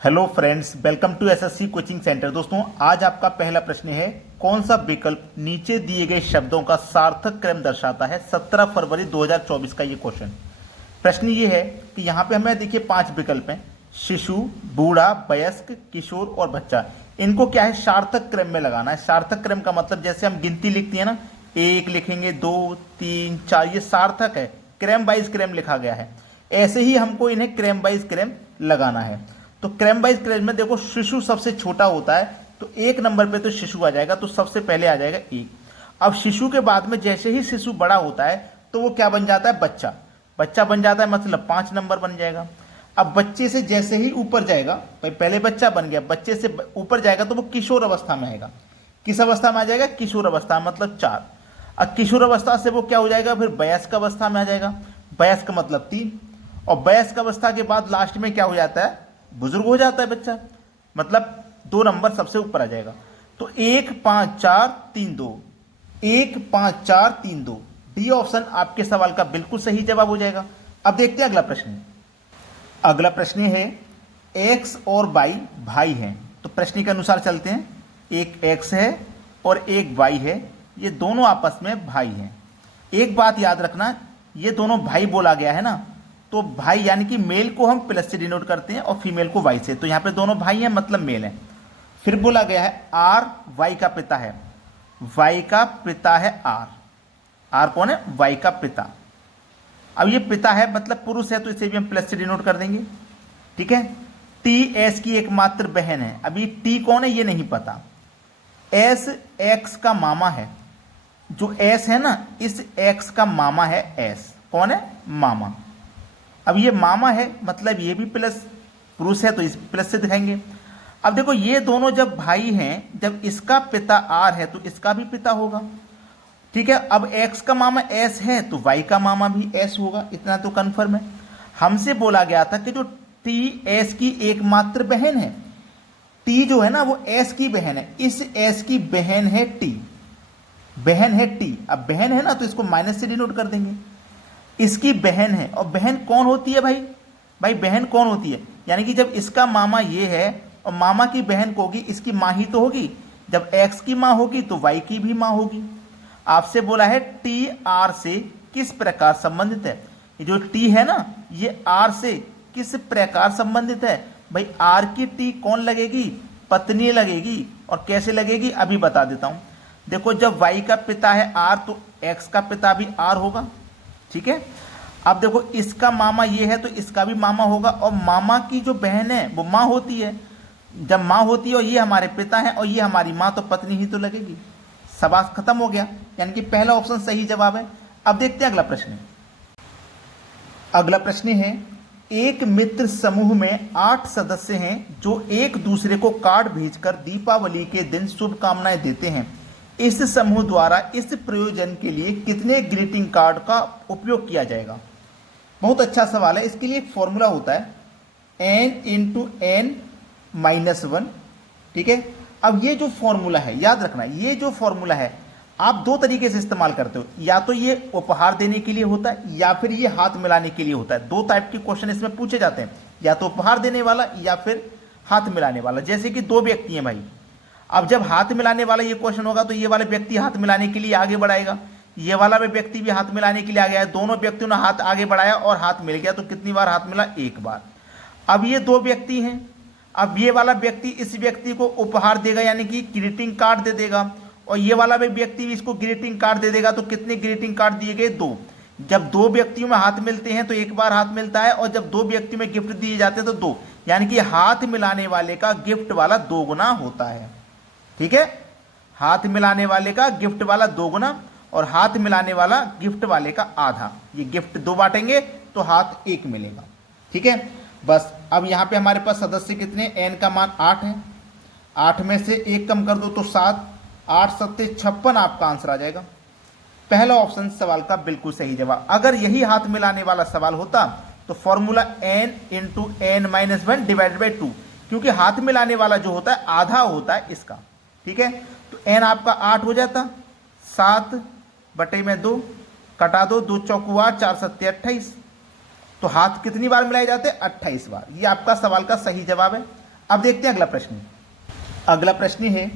Hello friends, welcome to SSC coaching centre. दोस्तों, आज आपका पहला प्रश्न है, कौन सा विकल्प नीचे दिए गए शब्दों का सार्थक क्रम दर्शाता है। 17 फरवरी 2024 का ये क्वेश्चन। प्रश्न ये है कि यहाँ पे हमें देखिए 5 विकल्प हैं, शिशु, बूढ़ा, वयस्क, किशोर और बच्चा। इनको क्या है, सार्थक क्रम में लगाना है। सार्थक क्रम का मतलब जैसे हम गिनती लिखते हैं ना, 1 लिखेंगे, 2, 3, 4, ये सार्थक है, क्रम वाइज क्रम लिखा गया है। ऐसे ही हमको इन्हें क्रम वाइज क्रम लगाना है। तो क्रम वाइज क्रम में देखो, शिशु सबसे छोटा होता है तो 1 नंबर पे तो शिशु आ जाएगा, तो सबसे पहले आ जाएगा 1। अब शिशु के बाद में जैसे ही शिशु बड़ा होता है तो वो क्या बन जाता है, बच्चा। बच्चा बन जाता है मतलब 5 नंबर बन जाएगा। अब बच्चे से जैसे ही ऊपर जाएगा, भाई पहले बच्चा बन गया, बच्चे से ऊपर जाएगा तो वो किशोर अवस्था में आएगा। किस अवस्था में आ जाएगा, किशोर अवस्था, मतलब 4। अब किशोर अवस्था से वो क्या हो जाएगा, फिर वयस्क अवस्था में आ जाएगा। वयस्क मतलब 3। और वयस्क अवस्था के बाद लास्ट में क्या हो जाता है, बुजुर्ग हो जाता है बच्चा, मतलब 2 नंबर सबसे ऊपर आ जाएगा। तो 1 5 4 3 2, 1 5 4 3 2, डी ऑप्शन आपके सवाल का बिल्कुल सही जवाब हो जाएगा। अब देखते हैं अगला प्रश्न। अगला प्रश्न है, एक्स और वाई भाई हैं। तो प्रश्न के अनुसार चलते हैं। एक एक्स है और एक वाई है, ये दोनों आपस में भाई हैं। एक बात याद रखना, ये दोनों भाई बोला गया है ना, तो भाई यानी कि मेल को हम प्लस से डिनोट करते हैं और फीमेल को वाई से। तो यहाँ पे दोनों भाई हैं मतलब मेल हैं। फिर बोला गया है आर वाई का पिता है। वाई का पिता है आर। आर कौन है, वाई का पिता। अब ये पिता है मतलब पुरुष है, तो इसे भी हम प्लस से डिनोट कर देंगे, ठीक है। टी एस की एकमात्र बहन है। अभी टी कौन है ये नहीं पता। एस एक्स का मामा है। जो एस है ना, इस एक्स का मामा है एस। कौन है, मामा। अब ये मामा है मतलब ये भी प्लस, पुरुष है तो इस प्लस से दिखाएंगे। अब देखो, ये दोनों जब भाई हैं, जब इसका पिता आर है तो इसका भी पिता होगा, ठीक है। अब एक्स का मामा एस है तो वाई का मामा भी एस होगा, इतना तो कन्फर्म है। हमसे बोला गया था कि जो टी एस की एकमात्र बहन है, टी जो है ना वो एस की बहन है, इस एस की बहन है टी, बहन है टी। अब बहन है ना तो इसको माइनस से डिनोट कर देंगे। इसकी बहन है, और बहन कौन होती है भाई, भाई बहन कौन होती है, यानी कि जब इसका मामा ये है और मामा की बहन को होगी, इसकी माँ ही तो होगी। जब एक्स की माँ होगी तो वाई की भी माँ होगी। आपसे बोला है टी आर से किस प्रकार संबंधित है। ये जो टी है ना, ये आर से किस प्रकार संबंधित है। भाई आर की टी कौन लगेगी, पत्नी लगेगी। और कैसे लगेगी अभी बता देता हूं। देखो, जब वाई का पिता है आर तो एक्स का पिता भी आर होगा, ठीक है। अब देखो, इसका मामा ये है तो इसका भी मामा होगा, और मामा की जो बहन है वो माँ होती है। जब माँ होती है और ये हमारे पिता है और ये हमारी माँ, तो पत्नी ही तो लगेगी। सवाल खत्म हो गया, यानी कि पहला ऑप्शन सही जवाब है। अब देखते हैं अगला प्रश्न। अगला प्रश्न है, एक मित्र समूह में 8 सदस्य हैं जो एक दूसरे को कार्ड भेजकर दीपावली के दिन शुभकामनाएं देते हैं। इस समूह द्वारा इस प्रयोजन के लिए कितने ग्रीटिंग कार्ड का उपयोग किया जाएगा। बहुत अच्छा सवाल है। इसके लिए एक फॉर्मूला होता है, n × n-1, ठीक है। अब ये जो फॉर्मूला है याद रखना, ये जो फॉर्मूला है आप 2 तरीके से इस्तेमाल करते हो। या तो ये उपहार देने के लिए होता है या फिर ये हाथ मिलाने के लिए होता है। 2 टाइप के क्वेश्चन इसमें पूछे जाते हैं, या तो उपहार देने वाला या फिर हाथ मिलाने वाला। जैसे कि 2 व्यक्ति हैं भाई, अब जब हाथ मिलाने वाला ये क्वेश्चन होगा तो ये वाला व्यक्ति हाथ मिलाने के लिए आगे बढ़ाएगा, ये वाला भी व्यक्ति भी हाथ मिलाने के लिए आ गया है। दोनों व्यक्तियों ने हाथ आगे बढ़ाया और हाथ मिल गया, तो कितनी बार हाथ मिला, 1 बार। अब ये 2 व्यक्ति हैं, अब ये वाला व्यक्ति इस व्यक्ति को उपहार देगा यानी कि ग्रीटिंग कार्ड दे देगा, और ये वाला भी व्यक्ति इसको ग्रीटिंग कार्ड दे देगा। तो कितने ग्रीटिंग कार्ड दिए गए, 2। जब 2 व्यक्तियों में हाथ मिलते हैं तो 1 बार हाथ मिलता है, और जब 2 व्यक्तियों में गिफ्ट दिए जाते हैं तो 2, यानी कि हाथ मिलाने वाले का गिफ्ट वाला 2 गुना होता है, ठीक है। हाथ मिलाने वाले का गिफ्ट वाला 2 गुना और हाथ मिलाने वाला गिफ्ट वाले का आधा। ये गिफ्ट 2 बांटेंगे तो हाथ 1 मिलेगा, ठीक है। बस अब यहां पे हमारे पास सदस्य कितने, n का मान 8 है। 8 में से 1 कम कर दो तो 7, 8 7 56 आपका आंसर आ जाएगा। पहला ऑप्शन सवाल का बिल्कुल सही जवाब। अगर यही हाथ मिलाने वाला सवाल होता तो formula n × n-1 divided by 2, क्योंकि हाथ मिलाने वाला जो होता है आधा होता है इसका, ठीक है। तो n आपका 8 हो जाता, 7/2 कटा दो, 2 चौकू 8, 4 7 28। तो हाथ कितनी बार मिलाए जाते हैं, 28 बार। ये आपका सवाल का सही जवाब है। अब देखते हैं अगला प्रश्न। अगला प्रश्न है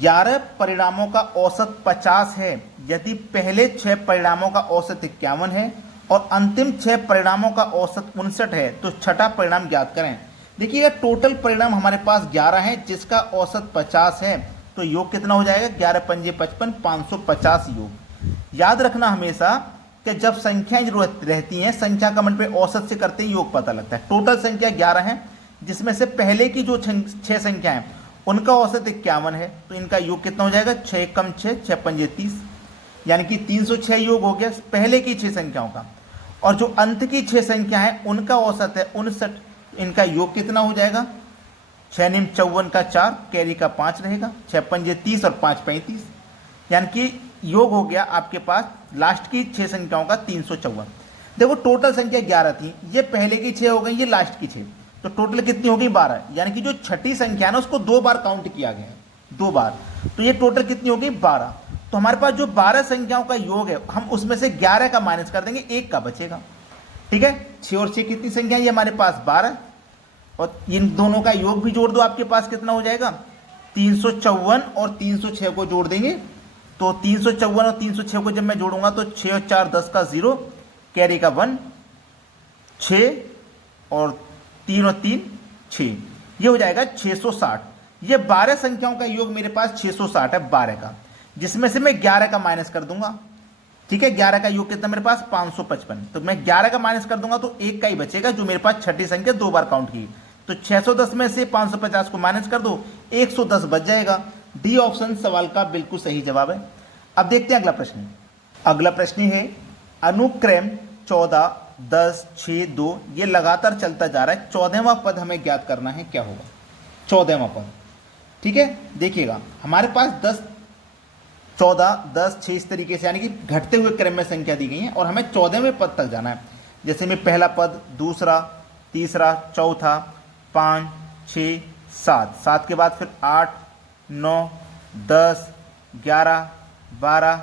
11 परिणामों का औसत 50 है यदि पहले 6 परिणामों का औसत 51 है और अंतिम 6 परिणामों का औसत 59 है तो छठा परिणाम ज्ञात करें। देखिए टोटल परिणाम हमारे पास 11 है जिसका औसत 50 है, तो योग कितना हो जाएगा 11 पंजे 55, 550 योग। याद रखना हमेशा कि जब संख्याएं रहती हैं संख्या का मन पे औसत से करते ही योग पता लगता है। टोटल संख्या 11 है जिसमें से पहले की जो 6 संख्या है उनका औसत 51 है, तो इनका योग कितना हो जाएगा 6 कम 6, 6 पंजे 30, यानी कि 306 योग हो गया पहले की 6 संख्याओं का। और जो अंत की 6 संख्या है उनका औसत है 59, इनका योग कितना हो जाएगा 6 निम 54 का 4, कैरी का 5 रहेगा, 6 पंजे 30 और 5 35, यानी कि योग हो गया आपके पास लास्ट की 6 संख्याओं का 354। देखो टोटल संख्या 11 थी, ये पहले की 6 हो गई, ये लास्ट की 6, तो टोटल कितनी होगी 12, यानी कि जो छठी संख्या है ना उसको 2 बार काउंट किया गया है, 2 बार, तो ये टोटल कितनी होगी 12। तो हमारे पास जो 12 संख्याओं का योग है हम उसमें से 11 का माइनस कर देंगे, 1 का बचेगा। ठीक है, 6 और 6 कितनी संख्या है ये हमारे पास 12, और इन दोनों का योग भी जोड़ दो, आपके पास कितना हो जाएगा 354 और 306 को जोड़ देंगे, तो 354 और 306 को जब मैं जोड़ूंगा तो 6 और 4 10 का 0, कैरी का 1, 6 और 3 और 3 6, ये हो जाएगा 660। ये 12 संख्याओं का योग मेरे पास 660 है 12 का, जिसमें से मैं 11 का माइनस कर दूंगा। ठीक है, 11 का योग कितना मेरे पास 555, तो मैं 11 का माइनस कर दूंगा तो 1 का ही बचेगा जो मेरे पास छठी संख्या 2 बार काउंट की, तो 610 में से 550 को माइनस कर दो 110 बच जाएगा। डी ऑप्शन सवाल का बिल्कुल सही जवाब है। अब देखते हैं अगला प्रश्न। अगला प्रश्न है अनुक्रम 14 10 6 2 ये लगातार चलता जा रहा है, 14वां पद हमें ज्ञात करना है, क्या होगा 14वां पद। ठीक है, देखिएगा हमारे पास 10 14 10 6 इस तरीके से यानी कि घटते हुए क्रम में संख्या दी गई है और हमें 14वें पद तक जाना है। जैसे में पहला पद, दूसरा, तीसरा, चौथा, 5 6 7, 7 के बाद फिर 8 9 10 11 12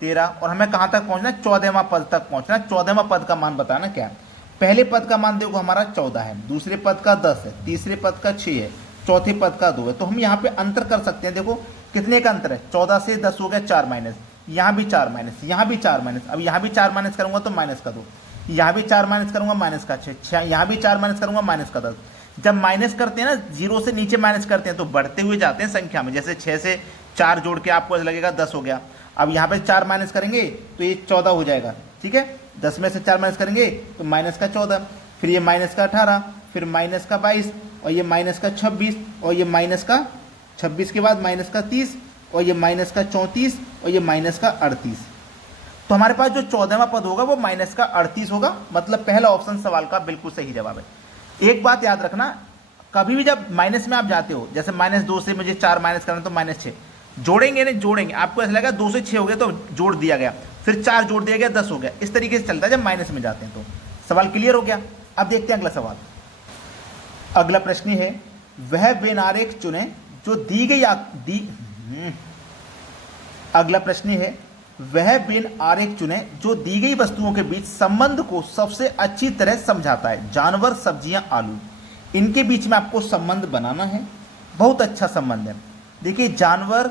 13 और हमें कहाँ तक पहुँचना है 14वां पद तक पहुँचना है। 14वां पद का मान बताना क्या है। पहले पद का मान देखो हमारा 14 है, दूसरे पद का 10 है, तीसरे पद का 6 है, चौथे पद का 2 है। तो हम यहाँ पे अंतर कर सकते हैं, देखो कितने का अंतर है 14 से 10 हो गया 4 माइनस, यहाँ भी 4 माइनस, यहाँ भी 4 माइनस, अब यहाँ भी 4 माइनस करूंगा तो माइनस का 2, यहाँ भी 4 माइनस करूंगा माइनस का 6, यहाँ भी 4 माइनस करूंगा माइनस का 10। जब माइनस करते हैं ना, जीरो से नीचे माइनस करते हैं तो बढ़ते हुए जाते हैं संख्या में। जैसे 6 से 4 जोड़ के आपको लगेगा 10 हो गया, अब यहाँ पे 4 माइनस करेंगे तो ये 14 हो जाएगा। ठीक है, 10 में से 4 माइनस करेंगे तो माइनस का 14, फिर ये माइनस का 18, फिर माइनस का 22 और ये माइनस का 26 और ये माइनस का 26 के बाद माइनस का 30 और ये माइनस का 34 और ये माइनस का 38। तो हमारे पास जो 14वां पद होगा वो माइनस का 38 होगा, मतलब पहला ऑप्शन सवाल का बिल्कुल सही जवाब है। एक बात याद रखना, कभी भी जब माइनस में आप जाते हो, जैसे -2 से मुझे 4 माइनस करना तो -6 जोड़ेंगे नहीं जोड़ेंगे, आपको ऐसा लगा 2 से 6 हो गया तो जोड़ दिया गया, फिर 4 जोड़ दिया गया 10 हो गया, इस तरीके से चलता है जब माइनस में जाते हैं। तो सवाल क्लियर हो गया। अब देखते हैं अगला सवाल। अगला प्रश्न है वह वेन आरेख चुने जो दी गई अगला प्रश्न है वह वेन आरेख चुने जो दी गई वस्तुओं के बीच संबंध को सबसे अच्छी तरह समझाता है। जानवर, सब्जियां, आलू, इनके बीच में आपको संबंध बनाना है। बहुत अच्छा संबंध है। देखिए जानवर,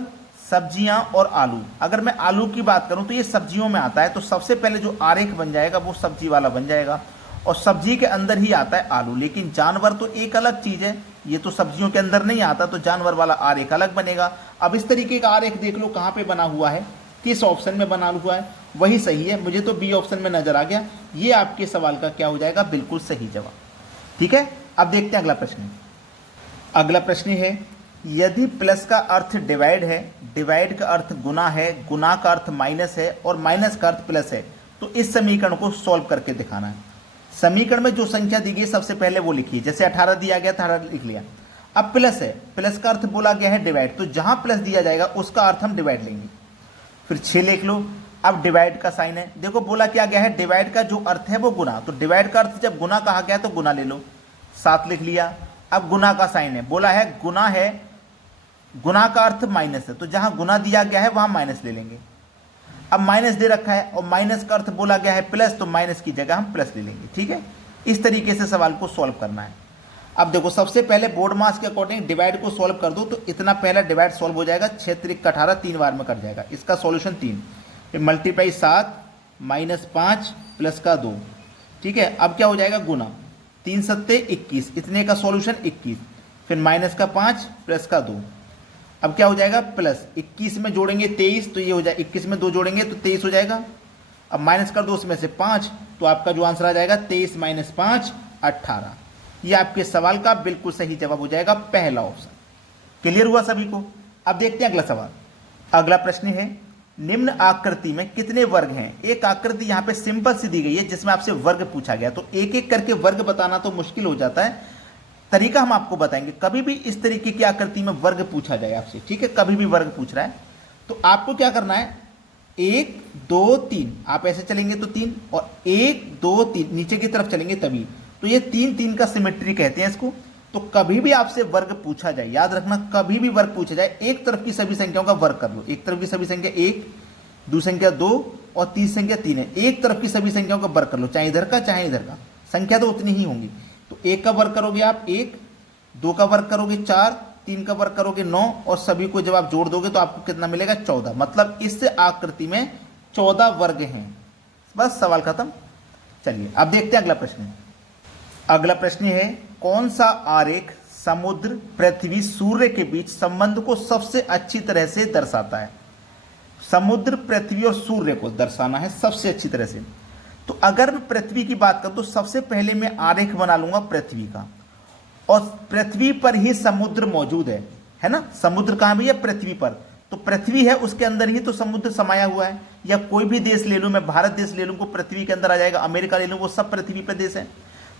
सब्जियां और आलू, अगर मैं आलू की बात करूं तो ये सब्जियों में आता है, तो सबसे पहले जो आरेख बन जाएगा वो सब्जी वाला बन जाएगा और सब्जी के अंदर ही आता है आलू। लेकिन जानवर तो एक अलग चीज है, ये तो सब्जियों के अंदर नहीं आता, तो जानवर वाला आरेख अलग बनेगा। अब इस तरीके का आरेख देख लो कहाँ पे बना हुआ है, किस ऑप्शन में बना हुआ है, वही सही है। मुझे तो बी ऑप्शन में नजर आ गया, ये आपके सवाल का क्या हो जाएगा, बिल्कुल सही जवाब। ठीक है, अब देखते हैं अगला प्रश्न। अगला प्रश्न है यदि प्लस का अर्थ डिवाइड है, डिवाइड का अर्थ गुना है, गुना का अर्थ माइनस है और माइनस का अर्थ प्लस है, तो इस समीकरण को सॉल्व करके दिखाना है। समीकरण में जो संख्या दी गई सबसे पहले वो लिखिए, जैसे 18 दिया गया था 18 लिख लिया। अब प्लस है, प्लस का अर्थ बोला गया है डिवाइड, तो जहां प्लस दिया जाएगा उसका अर्थ हम डिवाइड लेंगे। फिर 6 लिख लो। अब डिवाइड का साइन है, देखो बोला क्या गया है, डिवाइड का जो अर्थ है वो गुना, तो डिवाइड का अर्थ जब गुना कहा गया तो गुना ले लो, 7 लिख लिया। अब गुना का साइन है, बोला है गुना है, गुना का अर्थ माइनस है, तो जहां गुना दिया गया है वहां माइनस ले लेंगे। अब माइनस दे रखा है और माइनस का अर्थ बोला गया है प्लस, तो माइनस की जगह हम प्लस ले लेंगे। ठीक है, इस तरीके से सवाल को सॉल्व करना है। अब देखो सबसे पहले बोर्ड मास के अकॉर्डिंग डिवाइड को सॉल्व कर दो, तो इतना पहला डिवाइड सॉल्व हो जाएगा, 6 3 18 3 बार में कट जाएगा। इसका सॉल्यूशन 3, फिर मल्टीप्लाई 7 माइनस 5 प्लस का 2, ठीक है। अब क्या हो जाएगा गुना, 3 सत्ते 21, इतने का सॉल्यूशन 21, फिर माइनस का 5 प्लस का 2। अब क्या हो जाएगा प्लस 21 में जोड़ेंगे 23, तो ये हो जाएगा 21 में 2 जोड़ेंगे तो 23 हो जाएगा। अब माइनस कर दो उसमें से 5, तो आपका जो आंसर आ जाएगा 23 माइनस 5 18। ये आपके सवाल का बिल्कुल सही जवाब हो जाएगा, पहला ऑप्शन। क्लियर हुआ सभी को। अब देखते हैं अगला सवाल। अगला प्रश्न है, निम्न आकृति में कितने वर्ग हैं। एक आकृति यहां पे सिंपल सी दी गई है जिसमें आपसे वर्ग पूछा गया, तो एक एक करके वर्ग बताना तो मुश्किल हो जाता है। तरीका हम आपको बताएंगे, कभी भी इस तरीके की आकृति में वर्ग पूछा जाए आपसे, ठीक है, कभी भी वर्ग पूछ रहा है तो आपको क्या करना है, 1 2 3 आप ऐसे चलेंगे तो 3, और 1 2 3 नीचे की तरफ चलेंगे तभी, तो ये 3 3 का सिमेट्री कहते हैं इसको। तो कभी भी आपसे वर्ग पूछा जाए, याद रखना, कभी भी वर्ग पूछा जाए, एक तरफ की सभी संख्याओं का वर्ग कर लो। एक तरफ की सभी संख्या 1, दूसरी संख्या 2 और तीसरी संख्या 3 है, एक तरफ की सभी संख्याओं का वर्ग कर लो, चाहे इधर का चाहे इधर का, संख्या तो उतनी ही होंगी। तो 1 का वर्ग करोगे आप 1, 2 का वर्ग करोगे 4, 3 का वर्ग करोगे 9, और सभी को जब आप जोड़ दोगे तो आपको कितना मिलेगा 14। मतलब इस आकृति में 14 वर्ग हैं। बस सवाल खत्म। चलिए अब देखते हैं अगला प्रश्न। अगला प्रश्न है, कौन सा आरेख समुद्र, पृथ्वी, सूर्य के बीच संबंध को सबसे अच्छी तरह से दर्शाता है। समुद्र, पृथ्वी और सूर्य को दर्शाना है सबसे अच्छी तरह से। तो अगर मैं पृथ्वी की बात करूं तो सबसे पहले मैं आरेख बना लूंगा पृथ्वी का, और पृथ्वी पर ही समुद्र मौजूद है ना। समुद्र कहां भी है, पृथ्वी पर, तो पृथ्वी है उसके अंदर ही तो समुद्र समाया हुआ है। या कोई भी देश ले लूं, मैं भारत देश ले लूं, को पृथ्वी के अंदर आ जाएगा। अमेरिका ले लूं, वो सब पृथ्वी पर देश है।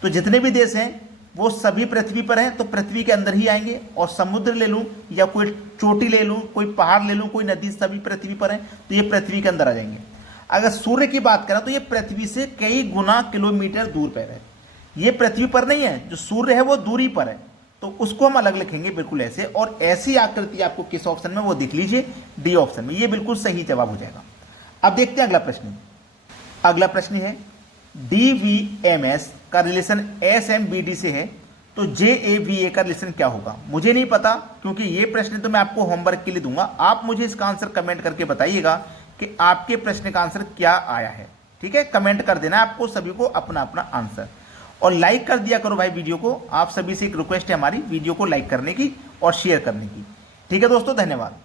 तो जितने भी देश हैं वो सभी पृथ्वी पर हैं, तो पृथ्वी के अंदर ही आएंगे। और समुद्र ले लूं या कोई चोटी ले लूं, कोई पहाड़ ले लूं, कोई नदी, सभी पृथ्वी पर हैं, तो ये पृथ्वी के अंदर आ जाएंगे। अगर सूर्य की बात करें तो ये पृथ्वी से कई गुना किलोमीटर दूर पर है, ये पृथ्वी पर नहीं है। जो सूर्य है वो दूरी पर है, तो उसको हम अलग लिखेंगे बिल्कुल ऐसे। और ऐसी आकृति आपको किस ऑप्शन में, वो देख लीजिए डी ऑप्शन में, ये बिल्कुल सही जवाब हो जाएगा। अब देखते हैं अगला प्रश्न। अगला प्रश्न है, DVMS का रिलेशन SMBD से है, तो JAVA का रिलेशन क्या होगा। मुझे नहीं पता, क्योंकि ये प्रश्न तो मैं आपको होमवर्क के लिए दूंगा। आप मुझे इसका आंसर कमेंट करके बताइएगा कि आपके प्रश्न का आंसर क्या आया है, ठीक है। कमेंट कर देना आपको सभी को अपना अपना आंसर, और लाइक कर दिया करो भाई वीडियो को। आप सभी से एक रिक्वेस्ट है हमारी, वीडियो को लाइक करने की और शेयर करने की, ठीक है दोस्तों। धन्यवाद।